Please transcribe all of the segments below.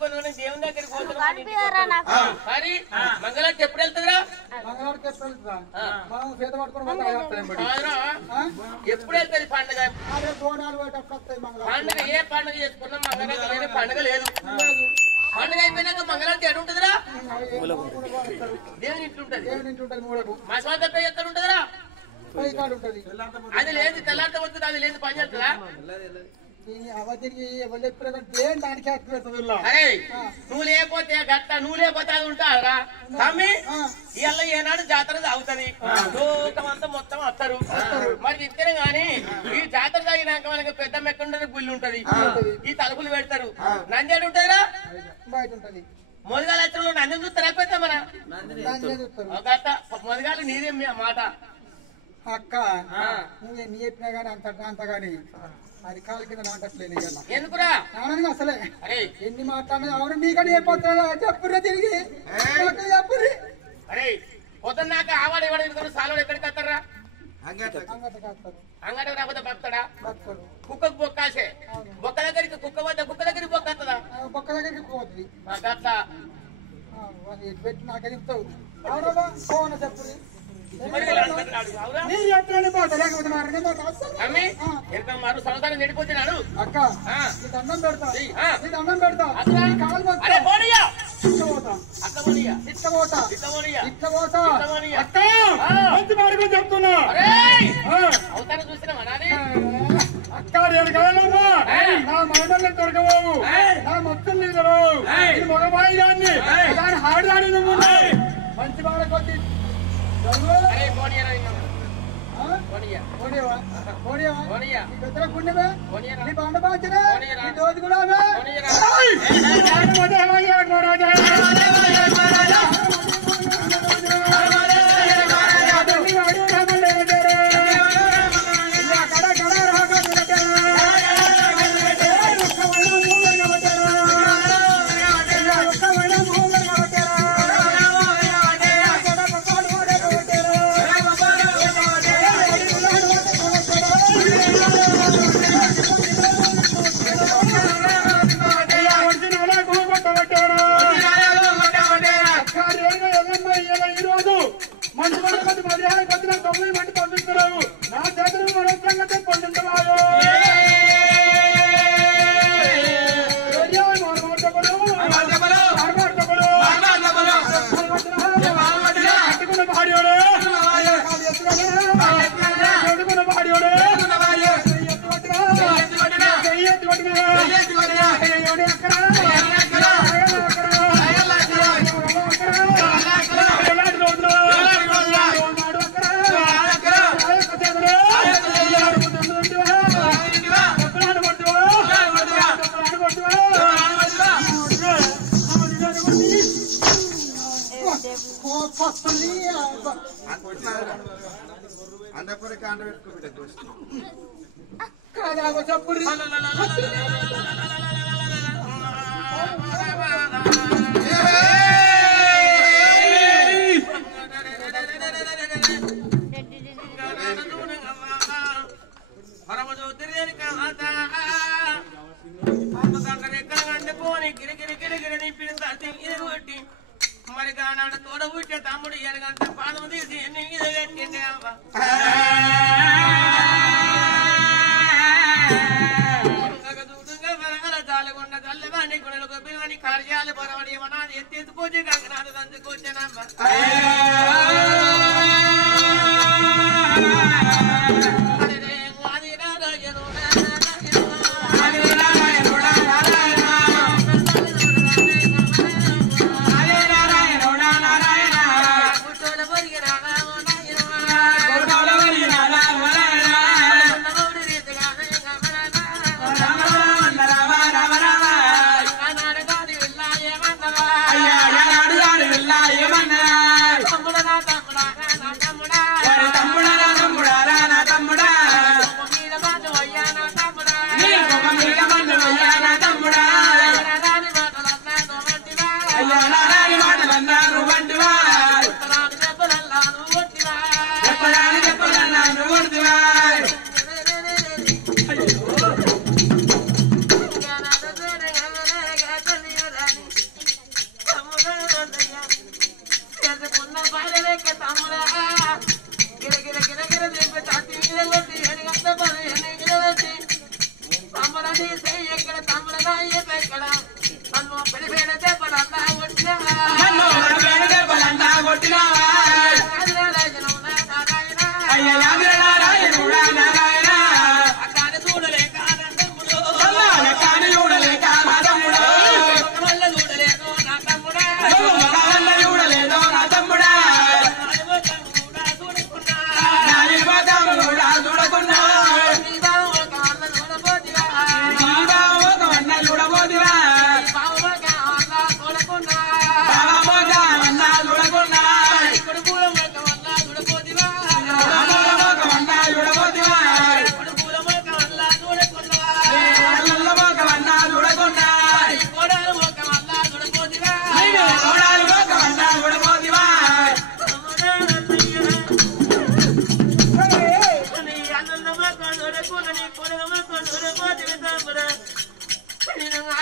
పట్టుకొని దేవుని దగ్గరికి పోతున్నాం మరి మంగళానికి ఎప్పుడు వెళ్తుందిరా ఎప్పుడు వెళ్తుంది పండుగ పండుగ ఏ పండుగ చేసుకున్నాం మంగళానికి పండుగ లేదు పండుగ అయిపోయినాక మంగళానికి ఎటు ఉంటుందిరా దేవుని ఇంట్లో ఉంటది మసాలా తప్ప ఎక్కడ ఉంటుందిరా అది లేదు తెల్లారిత వస్తుంది అది లేదు పని చేస్తుందా అరే నువ్వు లేకపోతే గట్ట నువ్వు లేకపోతే అది ఉంటారా తమ్మి ఇవాళ ఏనాడు జాతర అవుతుంది లోకమంతా మొత్తం వస్తారు మరి ఇంతనే గాని ఈ జాతర తాగినాక మనకి పెద్ద మెక్కుంటది గుళ్ళు ఉంటది ఈ తలుపులు పెడతారు నంజాడు ఉంటదిరా మొదగాలు వచ్చిన నంజం చూస్తారు అయిపోతా మన గట్ట మొదగాలు నీదే మాట అక్క నువ్వు ఎన్ని చెప్పినా గానీ అంత గానీ అది కాలు కింద నాటట్లేదు ఎందుకురా అసలే ఎన్ని మాట్లాడినా అవును మీకని చెప్పొద్దా చెప్పుర్రా తిరిగి చెప్పుర్రి అరే పొద్దున్నాక ఆవాడు ఇవ్వడం సాలవాడు ఎక్కడికి వస్తారా అంగడికి రాకపోతే బతాడా కుక్కకు బొక్కాసే బొక్క దగ్గరికి కుక్క పోతే కుక్క దగ్గరికి బొక్క వస్తుందా బొక్క దగ్గరికి పోతుంది గట్లా పెట్టి నాకే చెప్తావు అవునమ్మా పోన చెప్పుర్రి సంవత్సరం నడిపోతున్నాడు అక్క దండం పెడతా దండం పెడతా చెప్తున్నా అవతారం చూసినావా అక్క నేను కాదమ్మా నా మైదల్ని దొరకబాబు నా మొత్తం నీరు మగబాయి దాన్ని దాని హాడిదాని నువ్వు మంచి బాగా కొద్ది మరి కానాడు తోడ పుట్టే తమ్ముడు ఎరగంట పాదం తీసి జాలగొండ కల్లవాణి గుణలు గొప్పని కార్యాలు పొరవడి ఏమన్నా ఎత్తెత్తుకోచి గంగనాడు దంచుకోవచ్చానమ్మ తమ్ముడా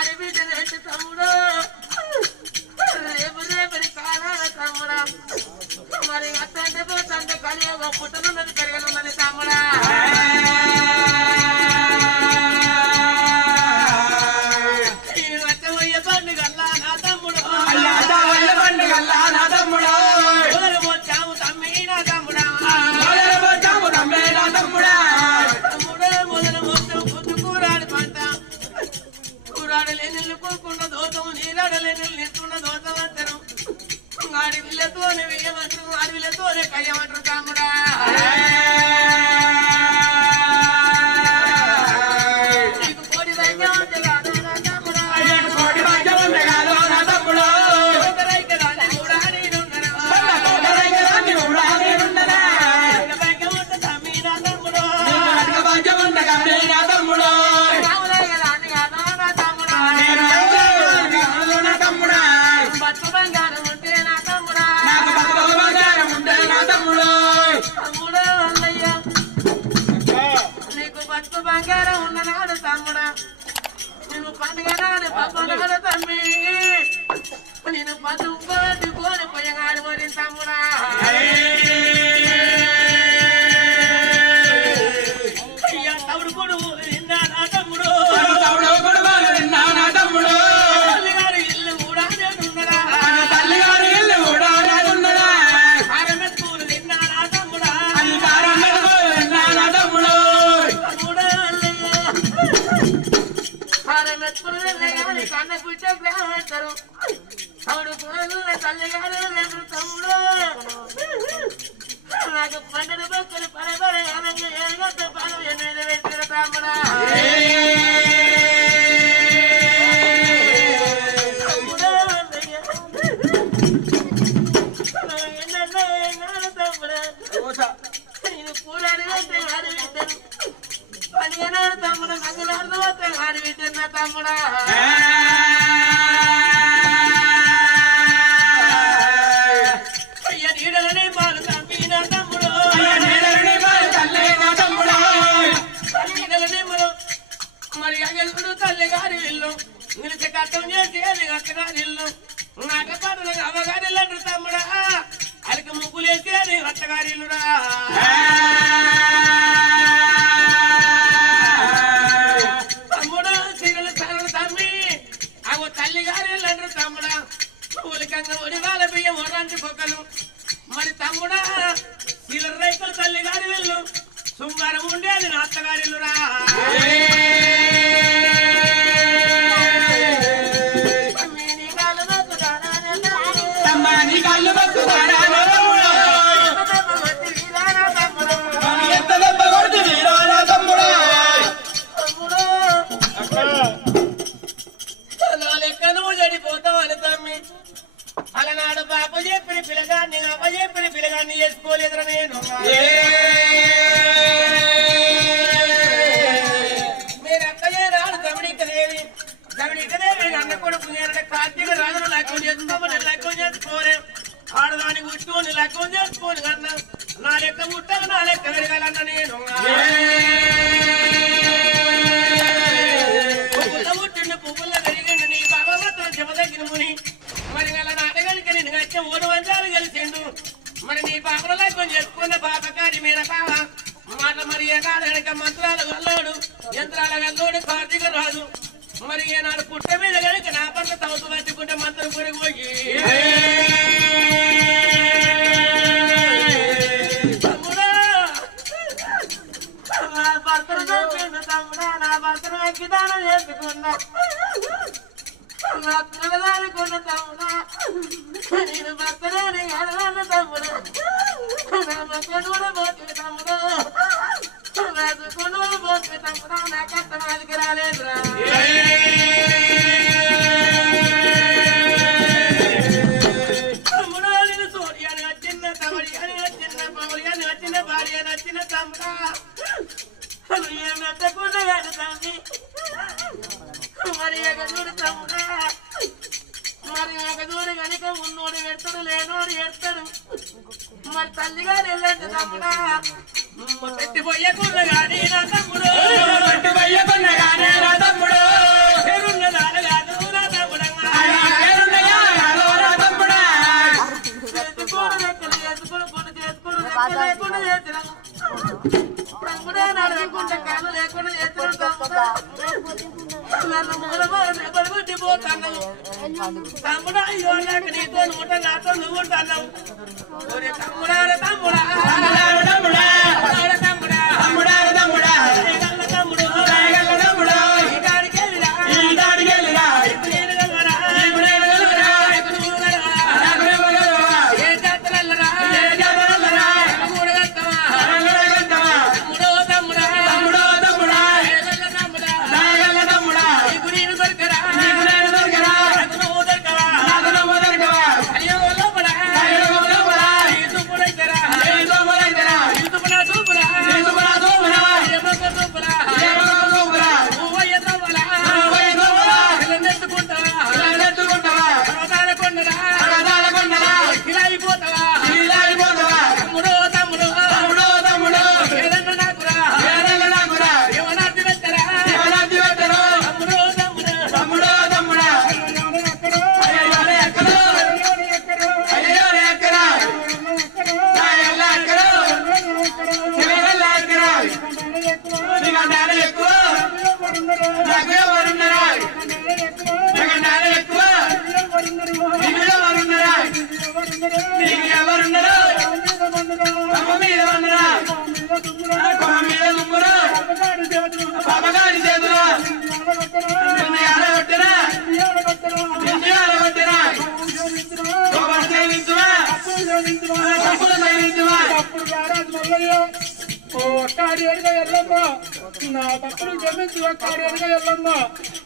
ఆడబిడ్డనేంటి తమ్ముడు రేపు రేపటి కాలాల తమ్ముడా మరి అత్తంటే పోతంటే కలియోగం పుట్టనున్నది పెరగనున్నది తమ్ముడా వచ్చవయ్య పండుగల్లా నా తమ్ముడు పండుగల్లా నా తమ్ముడు వచ్చాము తమ్మి నా తమ్ముడా వచ్చాము తమ్మి నా తమ్ముడా తమ్ముడే మొదలు మొత్తం పొద్దు కూరాడు పంట కూరాడలే నిలుకోకుండా దోతం నీలాడలే నిలుస్తున్న దోతం అంటారు అడవిలతోనే వేయమంటారు అడవిలతోనే కయ్యమంటారు తమ్ముడా నీకు కోడి వైద్యం ఉంది కాదు నా తమ్ముడా కోడి వైద్యం ఉంది కాదు నా తమ్ముడా ఒకరైకదాన్ని కూడా నేనున్నరా ఒకరైకదాన్ని కూడా నేనున్నరా వైద్యం ఉంది తమ్మి నా తమ్ముడు వైద్యం ఉంది తమ్మి నా తమ్ముడు ఒకరైకదాన్ని కాదు నా తమ్ముడా నేను నా తమ్ముడా బతుకు బంగారం ఉంటే నా తమ్ముడా నాకు బతుకు బంగారం ఉంటే నా తమ్ముడు తమ్ముడు అల్లయ్య నీకు బతుకు బంగారం ఉన్ననాడు తమ్ముడా నేను పండుగ నాడు పప్పనాడు తమ్మి నేను పట్టుకోటి కోడిపోయగాడు మరి తమ్ముడా అయ్యా తమ్ముడు కొడుకు నిన్నా నా తమ్ముడు తమ్ముడు కొడుకు నిన్నా నా తమ్ముడు తల్లిగారి ఇల్లు కూడా నేనున్నరా తల్లిగారి ఇల్లు కూడా నేనున్నరా కారమెత్తులు నిన్నా నా తమ్ముడా కారమెత్తులు నిన్నా నా తమ్ముడు తమ్ముడా కారమెత్తులు నిన్న కన్న పుట్ట గ్రహించరు తమ్ముడు కూడా తల్లిగారు రెండు తమ్ముడు నాకు పండుగ భక్తులు పరపర ఏగొద్ద పనులు ఎన్నైనా పెట్టిన తమ్ముడా తమ్ముడా తమ్ముడా నేను కూడాడు వెళ్తే ఆడి పెట్టాను పనిగాడు తమ్ముడు నగలాడుతూ వస్తే ఆడి పెట్టిన తమ్ముడా అయ్య నీడలనే పాలు తమ్మి నా తమ్ముడు నీడలనే పాలు తల్లి నా తమ్ముడు నీడలనే మరి అగలుడు తల్లి గారి ఇల్లు నిలిచి కట్టం చేసి అది అత్తగారి ఇల్లు నాటపాటలు అవ్వగారి ఇల్లు తమ్ముడా అలికి ముగ్గులేసి అది అత్తగారి ఇల్లురా తమ్ముడు సీరలు తల్లు తమ్మి అవు తల్లి గారి ఇల్లు అంటారు తమ్ముడా ఉలికంగా ఒడివాల బియ్యం ఒరంటి పొక్కలు మరి తమ్ముడా సీల రైతులు తల్లి గారి ఇల్లు శృంగారం ఉండేది నా అత్తగారి ఇల్లురా అలనాడు బాబు చెప్పిన పిల్లగాన్ని అవ్వ చెప్పిన పిల్లగాన్ని చేసుకోలేదురా నేను మీరు అక్కయ్యే నాడు దమిడికదేవి అన్న కొడుకు నేను కార్తీక రాజును లెక్కం చేసుకోమని లెక్కం చేసుకోలే ఆడదాని గుట్టుని లెక్కం చేసుకోని కన్నా నా లెక్క ముట్టక నా లెక్క పెరగాలన్న నేను పువ్వుల ముట్టిండు పువ్వుల్లో పెరిగిండు నీ బాబా మాత్రం చెమదగిన ముని మరి అలా నాటగానికి నేను వచ్చే 3 వందలు కలిసిండు మరి నీ బాబుల లెక్కం చేసుకున్న బాబకారి మీద బావ మాట మరి ఏనాడక మంత్రాల గల్లోడు యంత్రాల గల్లోడు కార్తీక రాజు మరి ఏనాడు పుట్ట మీద కనుక నా పట్ల తవ్వుతూ వచ్చుకుంటే మంత్రం కొరిగిపోయి తమ్ముడా నా భర్తను చంపిండు తమ్ముడా నా భర్తను అగ్గిదానం చేసుకున్నా నా పిల్లదానికున్న తమ్ముడా నేను భర్తలేని అడవాళ్ళ తమ్ముడు నా భర్తను కూడా పోతుంది తమ్ముడు నా దుఃఖను పోతుంది తమ్ముడా నా కష్టం అదికి రాలేదురా తమ్ముడు నేను సూర్యాన్ని వచ్చిన తమడి అని వచ్చిన పవడి అని వచ్చిన భార్య నచ్చిన తమ్ముడా ఏమెత్తకుండా కాదు తమ్మి మరి ఎగదూడు తమ్ముడా మరి ఎగదూడు కనుక ఉన్నోడు ఎడతాడు లేనోడు ఎడతాడు మరి తల్లిగారు వెళ్ళండి తమ్ముడా పెట్టిపోయకుండా కానీ నా తమ్ముడు పెట్టిపోయకుండా కానీ నా తమ్ముడు పేరున్న దానగాని నన్ను మూలమూల పడుకుంటిపోతున్నావు తమ్ముడా అయ్యో నాకు నీతో నూట నాతో నువ్వు ఉంటున్నావు తమ్ముడా తమ్ముడా తమ్ముడా తమ్ముడా తమ్ముడా తమ్ముడా తమ్ముడు తమ్ముడా ఈ దాడికి వెళ్ళిరా ఏ జాతరల్లరా కార్యాలుగా వెళ్ళమ్మా నా తప్పులు క్షమించి కార్యాలుగా వెళ్ళమ్మా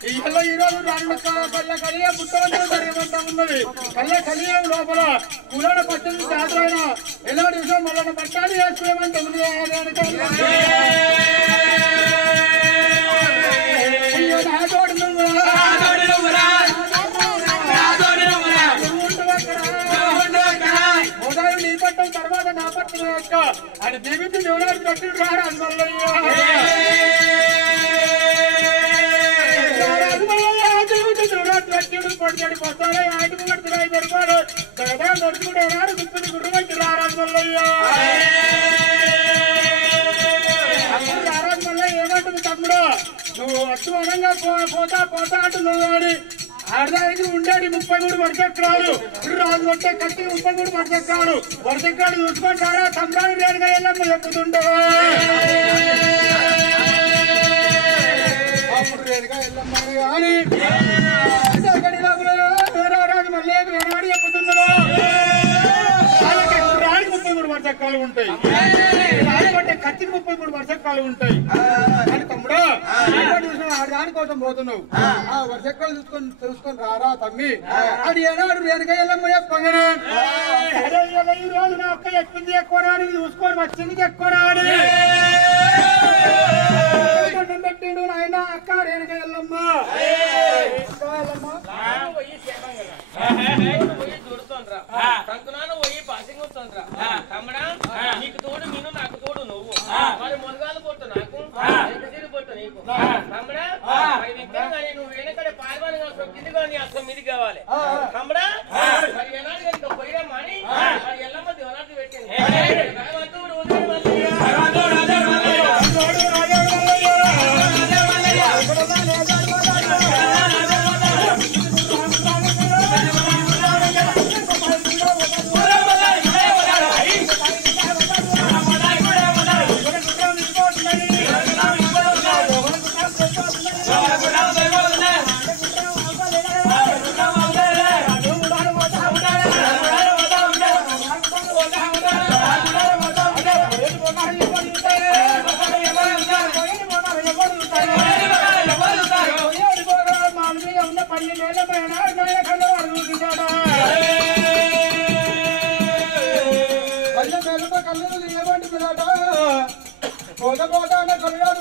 ఇలా ఈరోజు రెండు కళ్ళ కలియ పుట్టవంతులు జరిగేమంతా ఉన్నది కళ్ళ కలియం లోపల కులాల పద్దెనిమిది జాతర అయినా ఎలాంటి విషయం మళ్ళీ పట్టాలు చేసుకునేమంటే ఉంది నీ పట్టం తర్వాత నా పట్టం యొక్క అది దిగుతూ దేవుడు కట్టిడు రారాజు మల్లయ్య దిగుతూ దేవుడు కట్టిడు పొడిచాడు పొట్టాలి ఆటకు కడుతున్నాయి దొరికాడు దగదా దొరుకుతుంటే రాడు గుర్తుని గుర్రబట్టి రారాజు మల్లయ్య రారాజు మల్లయ్య ఏమంటుంది తమ్ముడు నువ్వు అట్టు అనంగా పోతా అంటున్నావు వాడి ఆడదానికి ఉండేది 33 వరకెక్కరాలు రాజు కొట్టే కట్టి 33 వరకెక్కరాలు వరకెక్కరాలు చూసుకొని రారా తమ్ముడు నేరుగా వెళ్ళమ్మ చెప్పుతుంటావా అప్పుడు నేరుగా వెళ్ళమ్మని కానీ రాజు మళ్ళీ ఏనాడు చెప్పుతుందో రాడికి 33 వరచెక్కాలు ఉంటాయి రాడు కొట్టే కత్తికి 33 వరచెక్కాలు ఉంటాయి కానీ తమ్ముడు ఆడదాని కోసం పోతున్నావు ఆ వర్షకాలు చూసుకొని రారా తమ్మి అది ఏనాడు నేనుగా వెళ్ళమ్మ చెప్పగానే ఈ రోజు నా అక్క ఎక్కింది ఎక్కువ రాని చూసుకొని వచ్చింది ఎక్కువ రాని పెట్టిండు నాయన అక్క నేనుగా వెళ్ళమ్మా నీకు తోడు నేను నాకు తోడు నువ్వు మరి మునగాలు పొట్టు నాకు పొట్టు నీకు తమ్ముడా నువ్వు వెనకడే పాల్గొని కింది కానీ అసలు మీది కావాలి తమ్ముడా మరి ఎలాంటి పోయిరమ్మా అని మరి ఎల్లమ్మ దివనార్థి పెట్టింది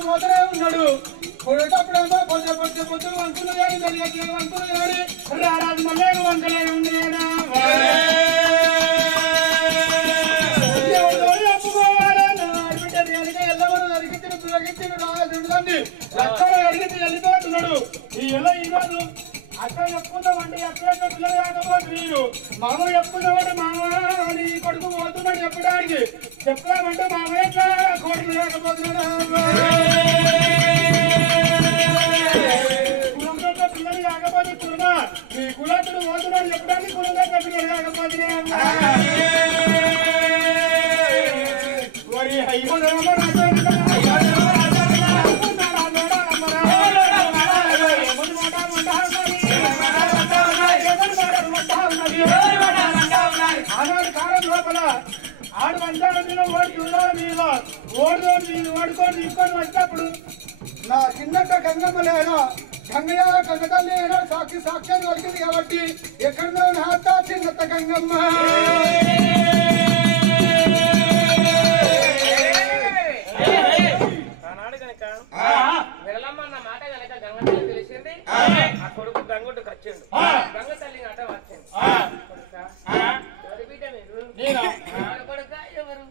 పోతనే ఉన్నాడు పోయేటప్పుడేమో పొద్దు వంకులు కానీ వంకులు కానీ రారాజు మళ్ళీ వంకలే ఉంది ఎక్కడ అడిగితే వెళ్ళిపోతున్నాడు ఈ ఎలా ఈరోజు అక్కడ చెప్పుకుందామండి ఎక్కడ పిల్లలు కాకపోతే మీరు మామ చెప్పుకుందామంటే మామ నీ కొడుకు పోతున్నాడు చెప్పడానికి చెప్పామంటే మామయ్య కొడుకు లేకపోతున్నాడు మీ కులతుడు పోతున్నాడు చెప్పడానికి కులంగా కట్టుకోరు కాకపోతే ఆనాడు కాలం లోపల ఆడు మంచాల మీద ఓడుతుందో మీద ఓడుకొని తీసుకొని వచ్చేప్పుడు నా చిన్నట్ట గంగమ్మ లేదా గంగయ్య గంగతల్లి అయినా సాక్ష్యాన్ని వచ్చింది కాబట్టి ఎక్కడో నాత చిన్నట్ట గంగమ్మ ఆనాడు కనుక వెళ్ళమ్మన్న మాట కనుక గంగతల్లి తెలిసింది ఆ కొడుకు గంగుడు కచ్చిండు గంగ తల్లి అట వచ్చింది కొడుక ఎవరి బిడ్డ మీరు కొడుక ఎవరు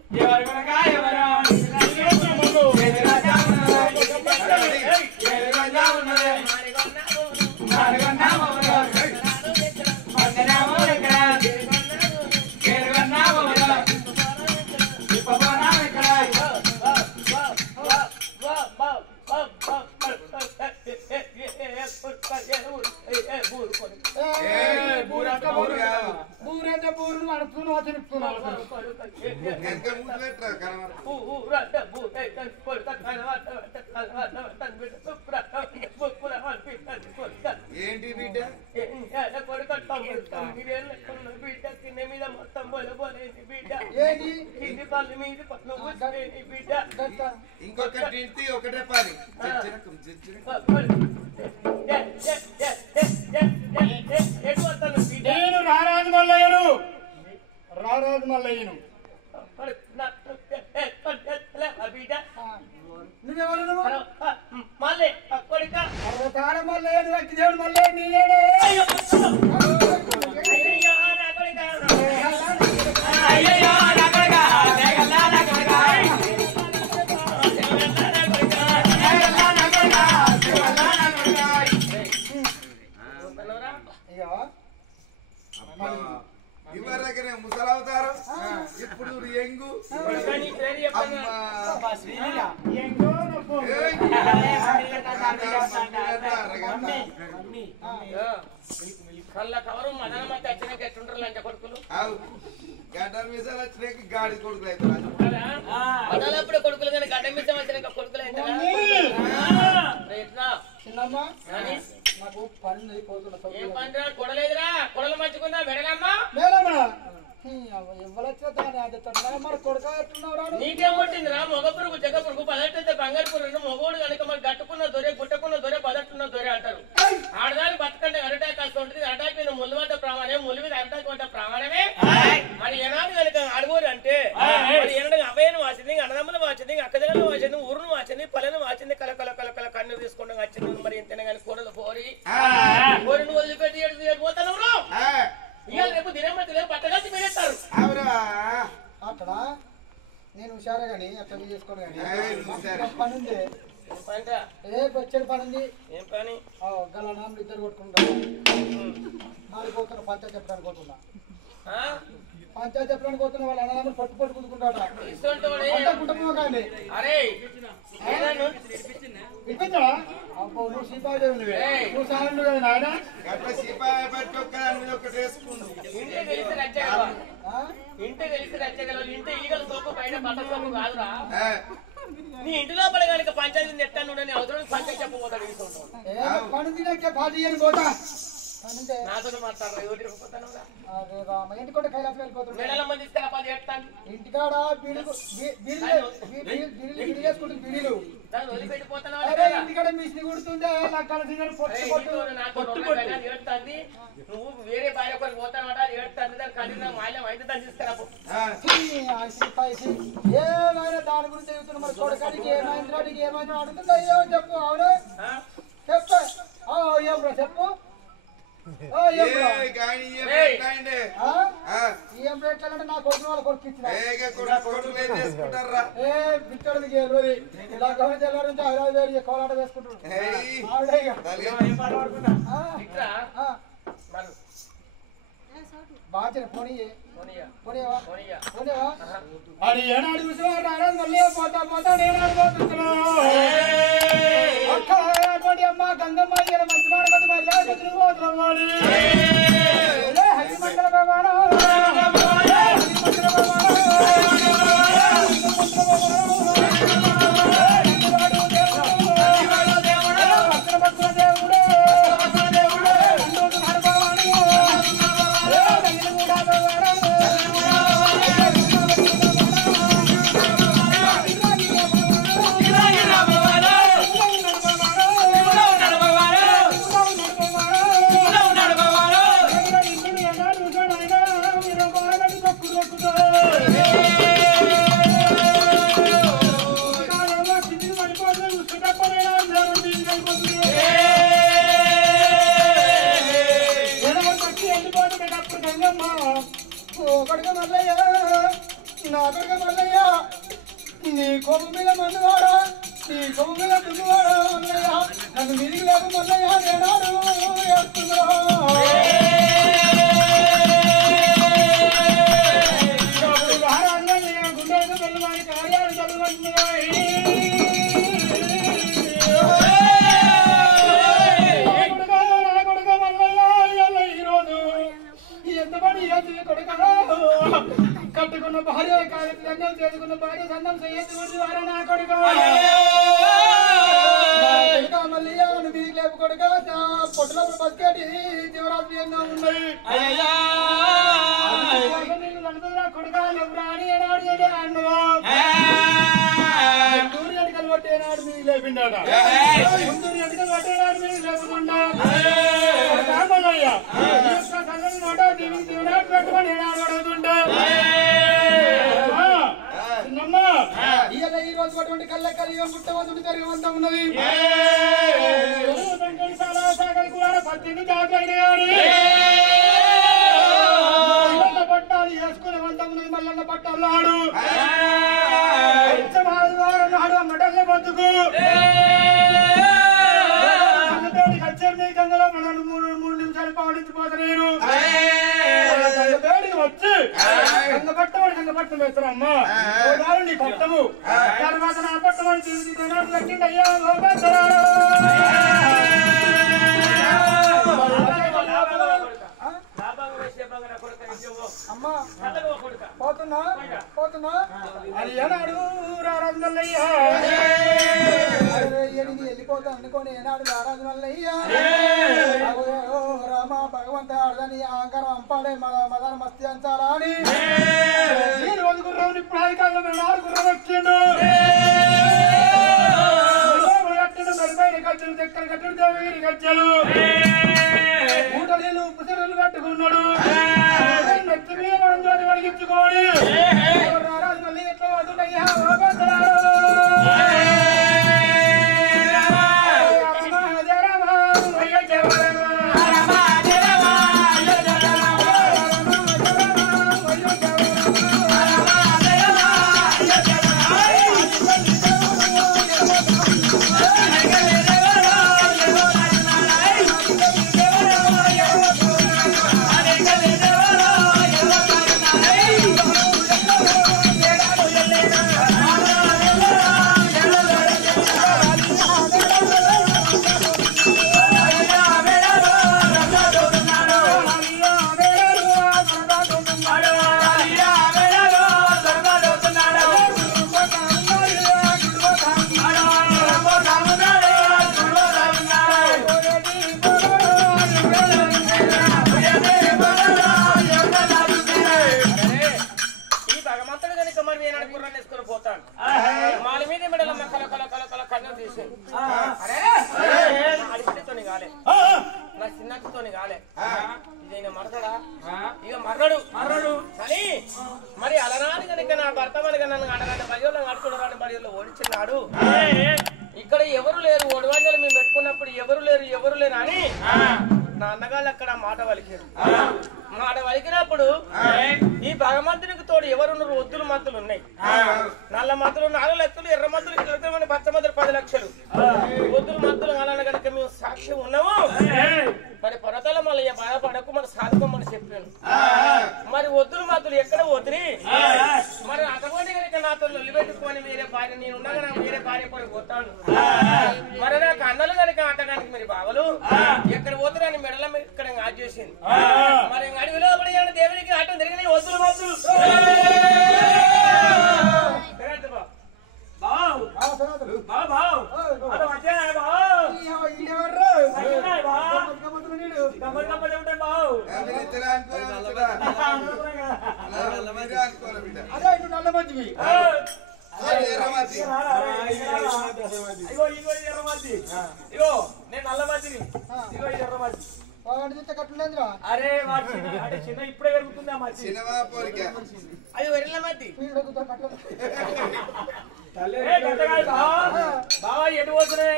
బూరు నడుపుతున్నావు తిరుగుతున్నావు ఏంటి బిడ్డ బిడ్డ కింద మీద మొత్తం బొలబోలేని బిడ్డ ఏంటి కింది పళ్ళు మీది పళ్ళు బిడ్డ ఇంకొకటి ఒకటే పని నేను రారాజు మల్లయ్యను రారాజు మల్లయ్యను నువ్వెవరు మళ్ళీ కొడుక తాళం మల్లయ్యను వ్యక్తి దేవుడు మల్లయ్య నీలేడే ఇవరకనే ముసలవుతారు ఇప్పుడు ఎంగు కళ్ళ కవరు మదన మధ్య వచ్చినాక ఎట్టుంటారు లంచ కొడుకులు గడ్డ మీసాలు వచ్చినాక గాడి కొడుకులు అవుతారు అదలప్పుడు కొడుకులు కానీ గడ్డ మీద వచ్చినాక కొడుకులు చిన్నమ్మా నాకు పని ఏం పని కొడలేదురా కొడలు మంచుకుందా వెడగమ్మా నీకేం పట్టిందిరా మొగ పురుగు జగ పురుగు పదట్టు బంగారు పురుగు మొగోడు కనుక మరి గట్టుకున్న దొరే గుట్టకున్న దొరే పదట్టున్న దొరే అంటారు ఆడదాని బతకంటే అరటాక్ కాస్త ఉంటుంది అరటాక్ మీద ముళ్ళు పడ్డ ప్రమాణమే ముళ్ళు మీద అరటాక్ పడ్డ ప్రమాణమే మరి ఏనాడు కనుక అడుగురు అంటే మరి ఏనాడు అభయను వాచింది అన్నదమ్ములు వాచింది అక్కజలను వాచింది ఊరును వాచింది పల్లెను వాచింది కల కల కల కల కన్ను తీసుకోవడం వచ్చింది మరి ఇంతనే కానీ కూరలు పోరి కోరిని వదిలిపెట్టి ఏడు పోతాను ఇవాళ రేపు దినమతి లేదు పట్టగలిసి మీరేస్తారు అక్కడ నేను హుషారే గాని అట్లా చేసుకోను కానీ పని ఉంది వచ్చేది పని ఉంది ఏం పని గల నామలు ఇద్దరు కొట్టుకుంటారు మారిపోతున్నా పంచాయతీ చెప్పడానికి పోతున్నా పంచాయతీ చెప్పడానికి పోతున్నా వాళ్ళ అన్నదమ్ములు పట్టు కుదుకుంటాట కుటుంబం కానీ ఇప్పించావా అబ్బో నువ్వు సీపాదేవి నువ్వు సాయండు కదా నాయన ఇంటి తెలిసి రచ్చగలవు ఇంటి ఈగల సోపు పైన బట్ట సోపు కాదురా నీ ఇంటి లోపల కనుక పంచాయతీ ఎట్టాను అవసరం పంచాయతీ చెప్పబోతాడు పని తినకే పార్టీ అని పోతా నాతో మాట్లాడరా ఇంటికొండ కైలాసం వెళ్ళిపోతుంది ఇంటికాడ బిడీలు ఇంటికాడ మిషన్ కుడుతుందే నువ్వు వేరే భార్య ఒకరికి పోతానమాట ఏడుతుంది దాని కనీసం మాల్యం అయితే దాన్ని తీసుకురాపు ఏమైనా దాని గురించి చెబుతున్నా మరి కొడకానికి ఏమైంది నీకు ఏమైనా అడుగుతుందా అయ్యో చెప్పు అవును చెప్పు ఏం చెప్పు నా కొడుకు వాళ్ళ కొడుకు ఇచ్చిన ఇలా గవర్నమెంట్ హైదరాబాద్ కోలాట వేసుకుంటున్నాడు బాగా పోనీ అది ఏనాడు చూసినా మళ్ళీ పోతా పోతా నేనాడు పోతున్నాడు అమ్మ గంగమ్మ ఇలా మంచి మాడగదు మర్యాద పోతున్నాడు హరిమంగళ భగవాను కొడుక మల్లయ్య నా కొడుక మల్లయ్య నీ కొమ్ము మీద మన్నువాడా నీ కొమ్ము మీద దున్నువాడా మల్లయ్య నన్ను మిరిగి లేక మల్లయ్య నేనాడు ఏడుతున్నా గుండెలకు వెళ్ళమని కార్యాలు చదువుతున్నాయి కొడుక మల్లయ్య ఈరోజు ఎంతమంది కొడుక కట్టుకున్న భార్య కాగతి దండం చేసుకున్న భార్య సందం చేయొద్దు వారా నా కొడుక మళ్ళీ మీ లేపు కొడుక పొట్టులో బతికేటి శివరాత్రి ఎన్నో ఉన్నాయి కొడుక రాని ఏనాడు అన్నవా ముందూరి అడికలు పట్టేనాడు మీ లేపిండాడ ముందూరి అడికలు పట్టేనాడు మీ లేకుండా రామయ్య నోట దేవునాడు పెట్టుకొని ఏనాడు అడుగుతుంటా ఈ రోజు అటువంటి కళ్ళ కలియుగం పుట్టవద్దు కలియుగంతా ఉన్నది పత్తిని పట్టాలు వేసుకునే వంత ఉన్నది మల్లన్న పట్టాలు నాడు నాడు మటల్ల బతుకు గంగలో మనల్ని 3 నిమిషాలు పాడించిపోతా నేను వచ్చి గంగ పట్టం వేస్తారమ్మా నీ పట్టము తర్వాత నా పట్టమని తీసుకున్నాడు లెక్కిండి అయ్యా అమ్మా పోతున్నా అది ఏనాడు రారాజులయ్యా వెళ్ళిపోతా అనుకోని ఏనాడు రారాజు వల్లయ్యా రామ భగవంత ఆడదని అహంకారం అంపాడే మదాన మస్తి అంచాలా అని నేను రోజు గుర్రం ఇప్పుడు అధికారులు 4 గుర్రం వచ్చిండు మెరుపైన గజ్జలు చక్కెర గజ్జలు దేవగిరి గజ్జలు ఊటలీలు పుసరులు కట్టుకున్నాడు నెత్తి మీద మనం చోటి వడిగించుకోని రారాజు మళ్ళీ ఎట్లా వదులయ్యా మరి అలనాడు కనుక నా భర్త మనగా నన్ను అడగండి బడిలో ఆడుకున్నాడు బడిలో ఓడిచిన్నాడు ఇక్కడ ఎవరు లేరు ఒడివంజలు మేము పెట్టుకున్నప్పుడు ఎవరు లేరు అని నా అన్నగాళ్ళు అక్కడ మాట వలికినప్పుడు ఈ భగవంతునికి తోడు ఎవరున్నారు ఒద్దులు మద్దులు ఉన్నాయి నల్ల మద్దులు 4 లక్షలు ఎర్ర మద్దులు పచ్చ మద్దులు 10 లక్షలు ఒద్దులు మద్దులు అలానే కనుక మేము సాక్ష్యం ఉన్నాము మరి పర్వతాల మళ్ళీ బాధపడకు మరి సాధుకోమని చెప్పాను మరి ఒద్దులు మద్దులు ఎక్కడ పోతుంది మరి అటువంటి కనుక నాతో పెట్టుకొని వేరే భార్య నేను ఉండగా నాకు వేరే భార్య కొరకు పోతాను మరి నాకు అన్నలు కనుక అంటడానికి మరి బావలు ఎక్కడ పోతే నన్ను మెడల ఇక్కడ ఆజ్ చేసింది మరి అడవిలో పడి దేవునికి ఆటం తిరిగినాయి వద్దులు వద్దులు నల్ల మంచివి ఇగో నేను నల్ల మధ్యని ఇగో ఎర్రమధ్య కట్టులేదురా అరే అంటే చిన్న ఇప్పుడే పెరుగుతుంది ఆ మధ్య సినిమా పోలిక అది వరిల మధ్య బాగా ఎటు పోతున్నాయి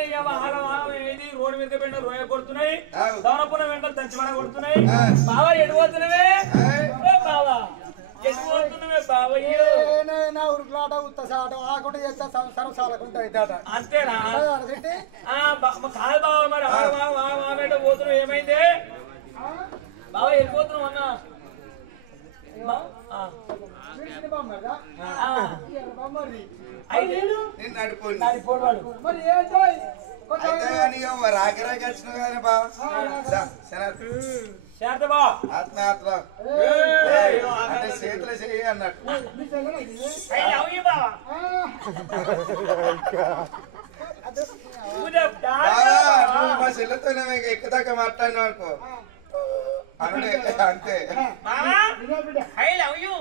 ఏది రోడ్డు మీద పెండ రొయ్య కొడుతున్నాయి దవనపున వెంటలు దంచిమడ కొడుతున్నాయి బాగా ఎటు పోతున్నావే బావా ఎటు పోతున్నావే బావయ్య ఉరుకులాట ఉత్తసాట ఆకుంటే చేస్తా సరసాలకుంటాయి అంతేనా కాదు బావ మరి వెంట పోతున్నావు ఏమైంది బావ వెళ్ళిపోతున్నావు అన్నా మరి ఏంటో రాకరాకి వచ్చినావు కానీ బావ ఆత్మయాత్ర అంటే చేతులు చేయి అన్నట్టు మా చెల్లెతోనే ఎక్కుదాకా మాట్లాడినావు అనుకో అంటే అంతే ఐ లవ్ యూ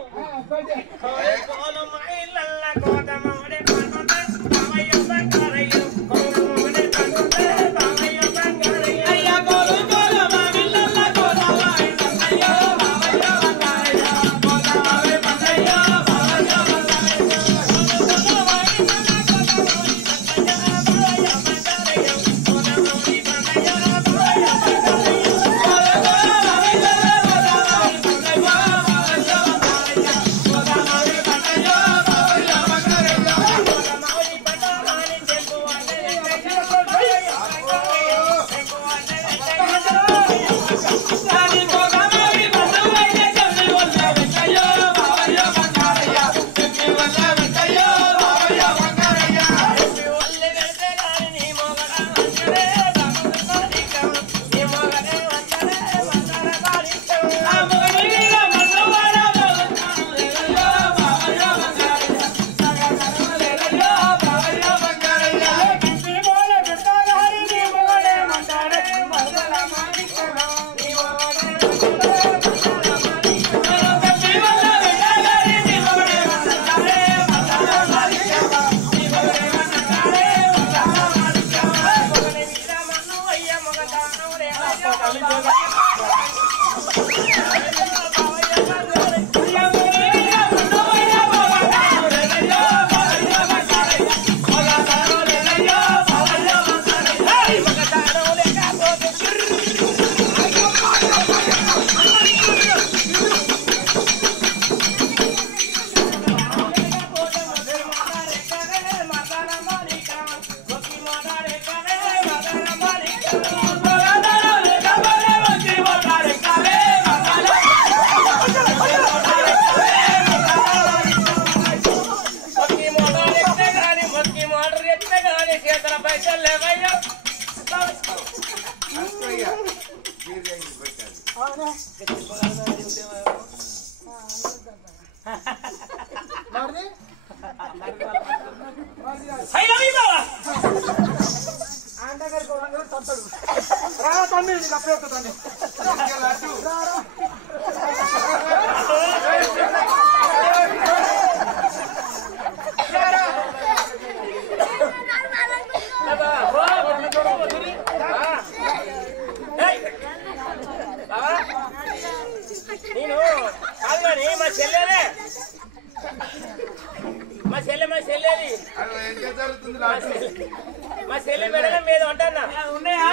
మా చెల్లి మెడల మీద ఉంటానా ఉన్నాయా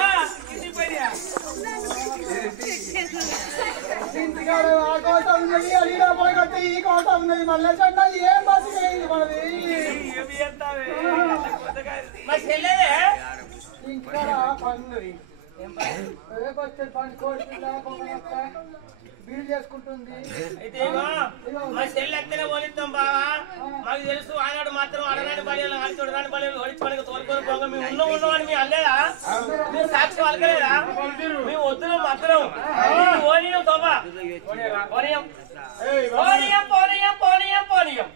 ఆ కోట ఉన్నది అడిగినా పోయి ఈ కోట ఉన్నది మళ్ళీ చెడ్డ ఏం బస్సు చేయింది మనది మా చెల్లెదే ఇంకా పన్నది పండుకోవచ్చు బీడు చేసుకుంటుంది. అయితే మా చెల్లి ఎత్తనే ఓడిస్తాం బావా. మాకు తెలుసు ఆనాడు మాత్రం అడరాని బలియాలు ఆడి చూడరాని బలియాలు ఓడించుకోవడానికి తోలుకొని పోగా మేము ఉన్నామని మీ అనలేదా? మీరు సాక్షి వాళ్ళకలేదా? మేము వద్దులు మాత్రం ఓనియం తోపా పోనీయం పోనీయం పోనీయం పోనీయం పోనీయం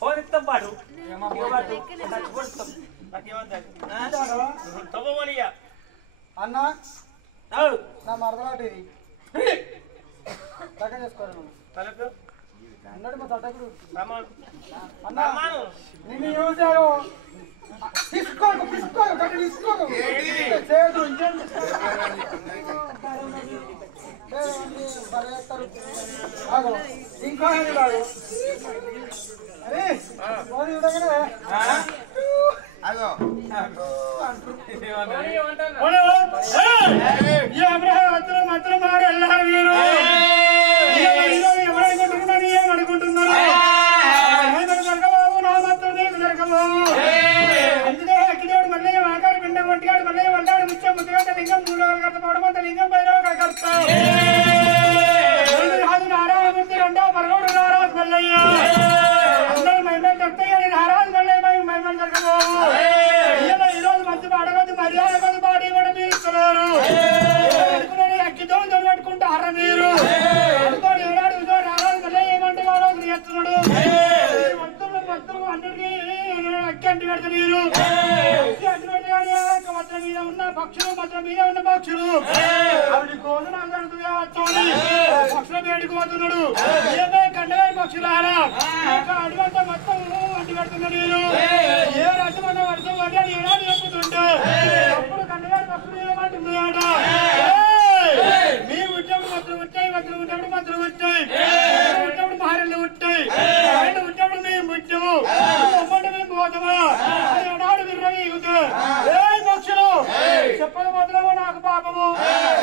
పోనిస్తాం పాటు అన్న నా మరదలాట ఇది దగ్గర చేసుకోరు అన్నాడు మా తట్టకుడు అన్న నిన్ను చూసాను తీసుకోకు తీసుకోకు గట్టి తీసుకోకు చేయదు ఇంకా అరే పోనీ చూడగానే మాత్రం మారు వెళ్ళారు మీరు ఎవరైనా ఏమనుకుంటున్నారు? జరగబాబు నా మాత్రం నీకు జరగబాబు. అందుకే అక్కిదేవుడు మళ్ళీ ఆకారు పిండ ఒంటిగాడు మళ్ళీ వంటాడు ముత్యం ముద్దుగంట లింగం 3 రోజులు కడత పడమంత లింగం 10 రోజులు కడతావు. నారాయణమూర్తి 2వ పరగోడు నారాజు మల్లయ్య అందరూ మహిమలు దొరుకుతాయి. నారాజు మల్లయ్య మహిమలు జరగబాబు. ఈరోజు మంచి పాడగదు మర్యాద కొద్ది పాడి కూడా మీరు ఇస్తున్నారు. అక్కితో పెట్టుకుంటారా మీరు? అనుకోని ఏడాడు నారాజు మల్లయ్య ఏమంటే నారాజు చేస్తున్నాడు. భక్తులు అన్నిటికీ అక్కి అంటి పెడతా మీరు అక్కి అంటి పెడితే కానీ మత్ర మీద ఉన్న పక్షులు మత్ర మీద ఉన్న పక్షులు ఆవిడ కోసం వచ్చి పక్షుల వేడికి పోతున్నాడు. ఏమే కండగారి పక్షులారా అడుగంట మొత్తం అంటి పెడుతున్నాడు. నేను ఏ రాజ్యం వర్షం పడి అని ఏడాది చెప్పుతుంటే అప్పుడు కండగారి పక్షులు ఏమంటున్నాయట? మీ ఉద్యోగం మత్తులు వచ్చాయి, మత్తులు ఉన్నప్పుడు మత్తులు వచ్చాయి, ఉన్నప్పుడు భార్యలు ఉంటాయి, భార్యలు ఉన్నప్పుడు మేము ముత్యము అమ్మంటే మేము పోతామా ఏనాడు విర్రవీగుతా ఏ పక్షులు చెప్పకపోతున్నామో నాకు పాపము,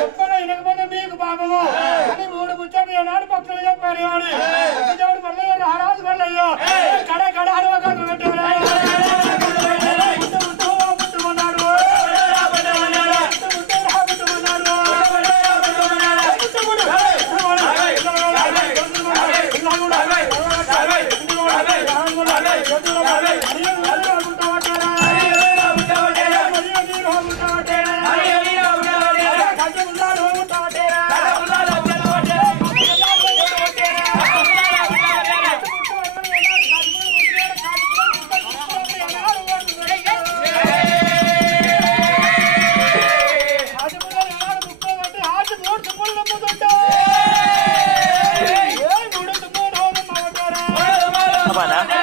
చెప్పన వినకపోతే మీకు పాపము అని 3 ముచ్చట్లు ఏనాడు పక్షులు చెప్పారు. అని దేవుడు మల్లయ్య రారాజు మల్లయ్య కడ కడ అరవకాలు పెట్టాడు. Mana?